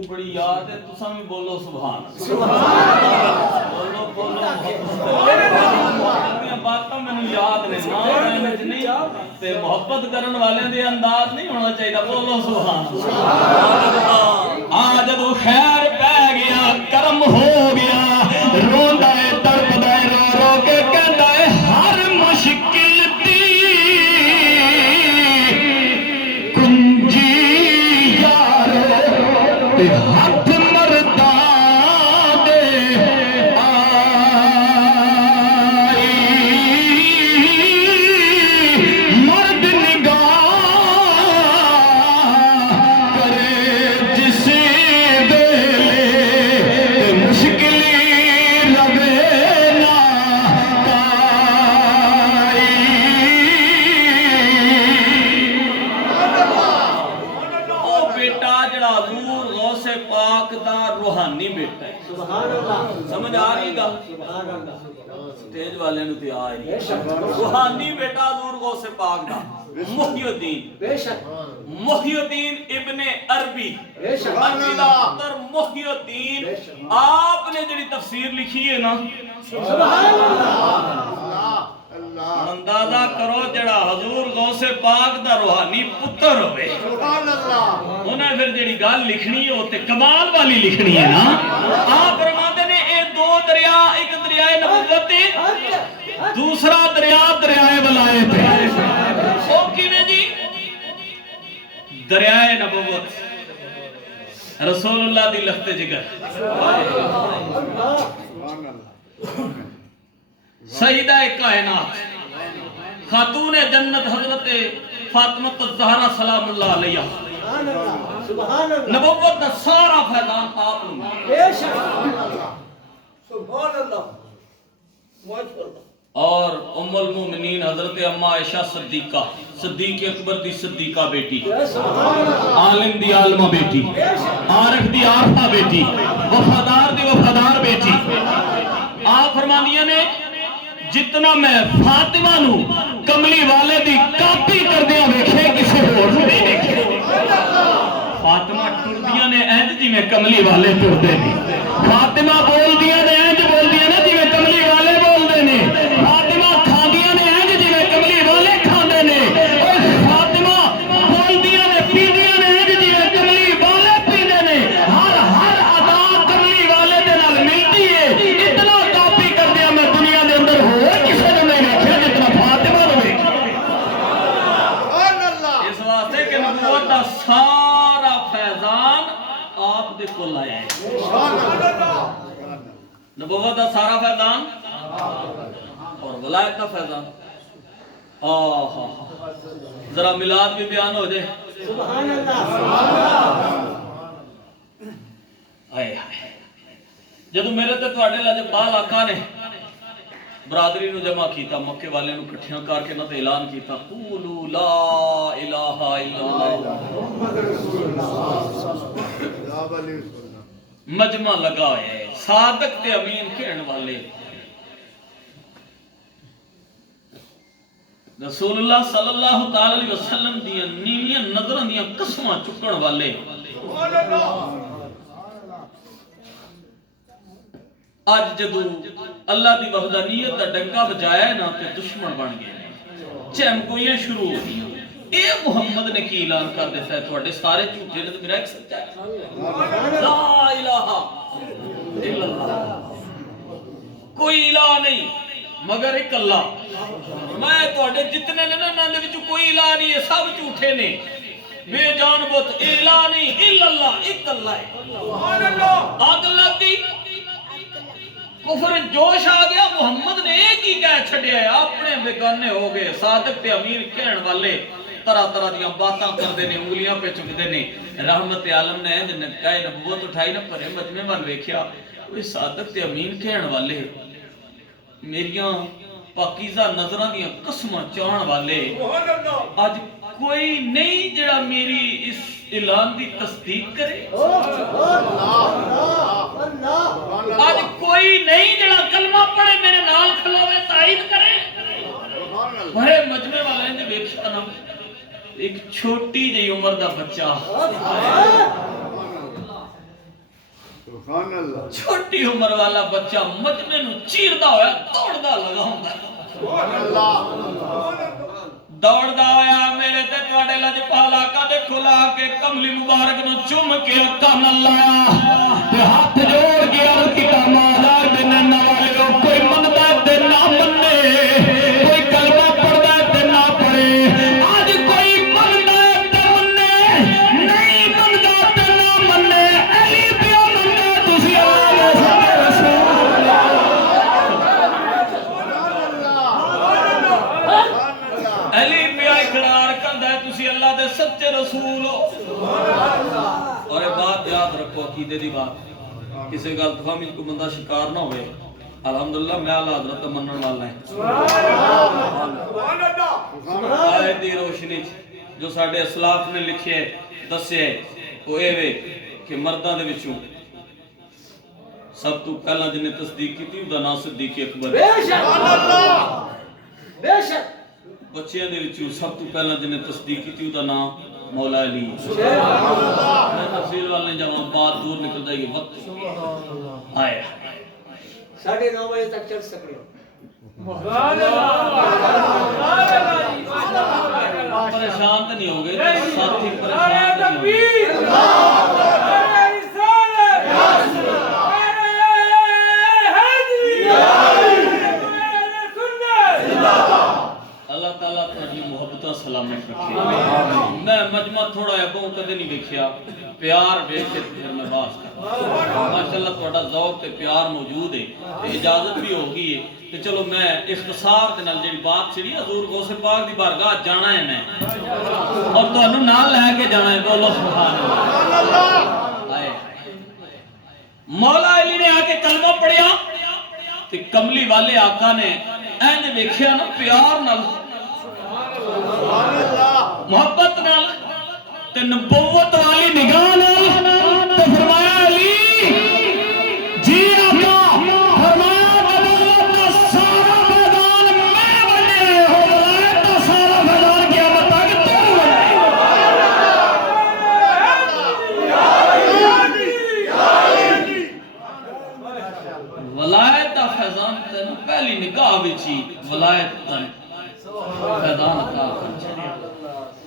گفتگو بڑی یاد ہے تساں بھی بولو سبحان اللہ بولو بولو باتاں مینوں یاد نے نہیں تے محبت کرن والے دے انداز نہیں ہونا چاہیے بولو سبحان اللہ ہاں جدوں خیر پہ گیا کرم ہو گیا روندا ہے تڑپدا ہے رو رو کے کہندا ہے ہر مشکل دی کنجی یار تے ہاتھ مردا دے آئی مرد نگاہ کرے جس ویلے تے مشکل لگے نا پائی او بیٹا جڑا حضور غوث پاک دا روحانی بیٹا ہے سبحان اللہ سمجھ آ رہی گا سبحان اللہ سٹیج والے نو تے آ رہی روحانی بیٹا حضور غوث پاک دا محی الدین بے شک محی الدین ابن عربی بے شک عربی دا پتر محی الدین آپ نے جڑی تفسیر لکھی ہے نا سبحان اللہ اندازہ کرو جڑا حضور غوث پاک دا روحانی پتر ہوئے انہیں پھر جڑی گل لکھنی ہے وہ تے کمال والی لکھنی ہے نا آپ فرماتے نے اے دو دریا ایک دریائے نبوت ہے دوسرا دریا دریائے ولایت ہے وہ کیویں جی دریائے نبوت رسول اللہ دی لخت جگر سیدہ کائنات خاتون جنت حضرت فاطمہ الزہرا سلام اللہ علیہ سبحان اللہ سبحان اللہ نبوت دا سارا فیضان آپ نے بے شک سبحان اللہ ماشاءاللہ اور ام المومنین حضرت اما عائشہ صدیقہ صدیق اکبر دی صدیقہ بیٹی عالم دی عالمہ بیٹی عارف دی عارفہ بیٹی وفادار دی وفادار بیٹی آپ فرمانیاں نے جتنا میں فاطمہ نو کملی والے دی کاپی کر دیا ویکھے کسی اور نہیں دیکھے فاطمہ ٹردیاں نے اینج جی میں کملی والے ٹردے نے فاطمہ بول دیا نے اینج بول دیا نے جی میں کملی والے بول دے نے فاطمہ کھا دیا نے اینج جی میں کملی والے کھا دے نے اور فاطمہ بول دیا نے پی دیا نے اینج جی میں کملی والے پی دے نے ہر ادا کملی والے دے نال ملتی ہے اتنا کاپی کر دیا میں دنیا دے اندر ہو کسے نے نہیں دیکھا جتنا فاطمہ نے دیکھا اس واسطے کہ نبوت دا سارا فیضان آپ دے کول آیا ہے نبوت دا سارا فیضان اور ولایت دا فیضان ذرا میلاد بھی بیان ہو جائے سبحان اللہ آئے جدو میرے تے تواڈے لاجپال آقا نے برادری نو جمع کیتا مکے والے نو کٹھیاں کر کے نہ تے اعلان کیتا قولوا لا الہ الا اللہ محمد رسول اللہ مجمع لگا ہے صادق تے امین کہن والے رسول اللہ صلی اللہ تعالی علیہ وسلم دیاں نیویاں نظراں دیاں قسماں چکن والے آج جدو اللہ دی وحدانیت دا ڈنکا بجایا ہے نا تے دشمن بن گئے چمکویاں شروع ہو گئی اے محمد نے کی اعلان کر دیتا ہے تواڈے سارے جھوٹے نے میرا ایک سچا ہے لا الہ الا اللہ کوئی الہ نہیں مگر ایک اللہ میں تواڈے جتنے نے نا انہاں دے وچ کوئی الہ نہیں ہے سب جھوٹے نے بے جان بت الہ نہیں الا اللہ ایک اللہ ہے سبحان اللہ آگ لگ گئی کفر جوش آ گیا محمد نے ایک ہی کہہ چھڑیا ہے اپنے بیگانے ہو گئے صادق تے امیر کہن والے طرح طرح دیاں باتاں کردے نے انگلیاں پہ چکدے نے رحمت عالم نے نکاح نبوت اٹھائی نہ پرے مجمع ول ویکھیا اوے صادق تے امین کہن والے میریاں پاکیزہ نظراں دیاں قسماں چاہن والے اج کوئی نہیں جڑا میری اس اعلان دی تصدیق کرے آج کوئی نہیں جڑا کلمہ پڑھے میرے نال کھلوے تائید کرے بڑے مجمع والے نے دیکھا نا ایک چھوٹی جی عمر دا بچہ سبحان اللہ چھوٹی عمر والا بچہ مجمع نو چیردا ہویا دوڑدا لگا ہوندا سبحان اللہ دوڑدا ہویا میرے تے تواڈے لجپالا کدے کھلا کے کملی مبارک نو چوم کے اکا نال لایا تے ہاتھ جوڑ کے عرض کیتا مولا دے نانا والے کوئی مندا تے نہ منے کوئی کلمہ پڑھدا تے نہ پڑھے اج کوئی مندا تے منے نہیں مندا تے نہ منے علی پیو مندا تسی اللہ دے رسول علی پیا اقرار کردا ہے تسی اللہ دے سچے رسول ہو اور یہ بات یاد رکھو عقیدے دی بات کسی غلط فہمی کو بندہ شکار نہ ہوئے الحمدللہ میں اعلی حضرت منن والا ہے سبحان اللہ آیت دی روشنی جو ساڈے اسلاف نے لکھے دسے وہ اے وے کہ مرداں دے وچوں سب تو پہلا جن نے تصدیق کی تھی دا نام صدیق اکبر بے شک اللہ بے شک بچیاں دے وچوں سب تو پہلا جن نے تصدیق کی تھی دا نام مولا علی میں تفصیل والے جاواں بات دور نکل جائے گی وقت آئے 9:30 بجے تک چل سکتے ہو پریشان تو نہیں ہو گئے ساتھی پریشان تو نہیں ہو گئے اللہ تعالیٰ تاری محبتہ سلامت رکھے میں مجمع تھوڑا ہے بہت کدے نہیں دیکھیا پیار بیٹھ کے پھر میں باس کرتا ماشاءاللہ تھوڑا ذوق تے پیار موجود ہے اجازت بھی ہوگی ہے کہ چلو میں اختصار کے نال جڑی بات چڑی حضور غوث پاک دی بارگاہ جانا ہے میں اور تو انہوں نال لے کے جانا ہے بولو سبحان اللہ آئے مولا علی نے آ کے کلمہ پڑھیا تے کملی والے آقا نے اینج ویکھیا نا پیار نال محبت نال تے نبوت والی نگاہ نال تے فرمایا علی جی آقا فرمایا نبوت کا سارا میدان میں بنے ہو ولایت کا سارا میدان قیامت تک تو ولایت کا فیضان تے پہلی نگاہ وچ ہی ولایت کا فیضان عطا فرمایا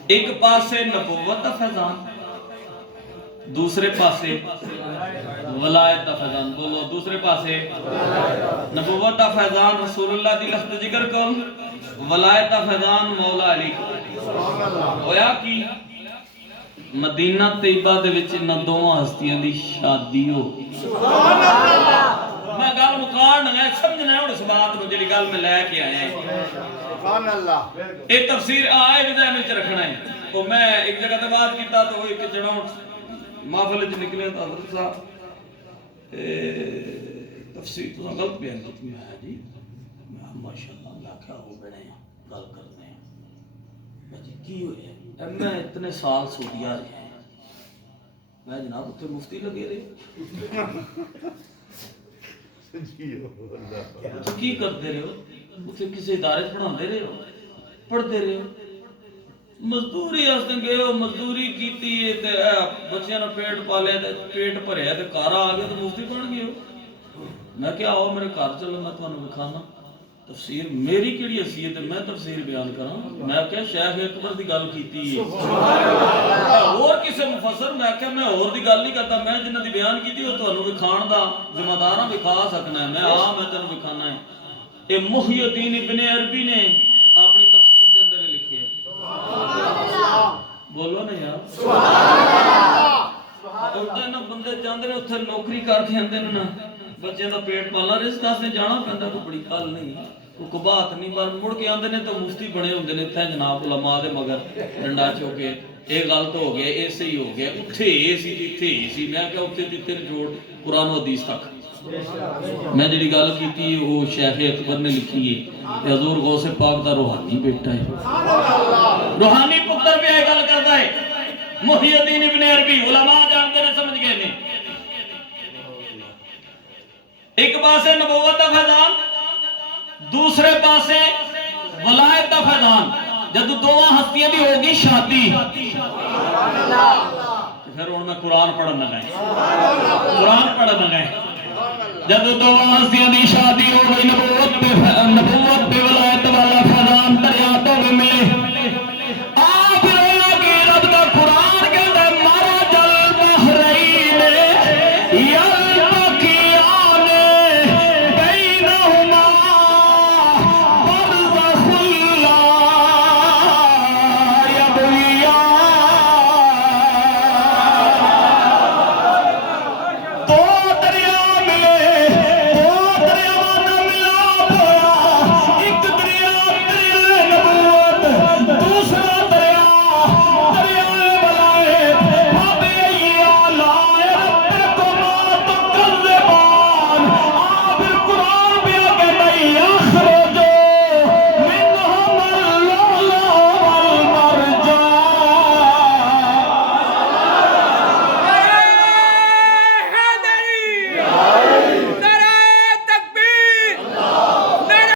ایک پاسے نبوت دا فیضان دوسرے پاسے ولایت دا فیضان بولو دوسرے پاسے نبوت دا فیضان رسول اللہ دی لفظ ذکر کر ولایت دا فیضان مولا علی ہویا کی مدینہ طیبہ دے وچ انہاں دوواں ہستیاں دی شادی ہو سبحان اللہ میں گل مکان میں سمجھنا ہے اس بات نو جڑی گل میں لے کے آیا ہے سبحان اللہ ایک تفسیر آئے بھی ذہن وچ رکھنا ہے تو میں ایک جگہ تے بات کیتا تو وہ ایک جڑوں محفل وچ نکلے تو حضرت صاحب تفسیر تو غلط بیان کی ہے جی میں ماشاءاللہ اللہ کیا ہو بنے گل کرنے ہیں میں جی کی ہوئے میں اتنے سال سعودیہ رہا میں جناب اتنے مفتی لگے رہے کی کرتے رہے ہو اسے کسی ادارے پڑھاندے رہے ہو پڑھتے رہے ہو مزدوری واسطے گئے ہو مزدوری کیتی ہے تے بچیاں نے پیٹ پالے تے پیٹ بھریا تے گھر آ گئے تے مفتی بن گئے ہو میں کیا آؤ میرے گھر چلو میں تمہیں دکھانا تفسیر میری کیڑی حیثیت ہے میں تفسیر بیان کراں میں کیا شیخ اکبر دی گل کیتی ہے اور کسے مفسر میں کیا میں اور دی گل نہیں کرتا میں جنہاں دی بیان کیتی وہ تانوں دکھان دا ذمہ دار ہاں دکھا سکنا ہے میں میں تینوں دکھانا ہے اے محی الدین ابن عربی نے اپنی تفسیر دے اندر لکھے ہے بولو نا یار سبحان اللہ بندے چاہندے نے اوتھے نوکری کر کے آندے نے بچے دا پیٹ پالنا رزق واسطے جانا پیندا کوئی بڑی گل نہیں کوئی بات نہیں پر مڑ کے آندے نے تو مفتی بنے ہوندے نے تے جناب علماء دے مگر ڈنڈا چوکے اے غلط ہو گیا اے صحیح ہو گیا اوتھے اے سی تے ایتھے اے سی میں کہ اوتھے دتے جوڑ قرآن و حدیث تک میں جڑی گل کیتی ہے وہ شیخ اکبر نے لکھی ہے حضور غوث پاک دا روحانی بیٹا ہے روحانی پتر بھی یہ گل کردا ہے محی الدین ابن عربی علماء جانتے نے سمجھ گئے نے ایک پاسے نبوت دا فیضان دوسرے پاسے ولایت دا فیضان جب دونوں ہستیاں دی ہوگی شادی پھر ہوں میں قرآن پڑھن لگا قرآن پڑھن لگا جب دو آسیاں دی شادی ہو گئی نبوت پہ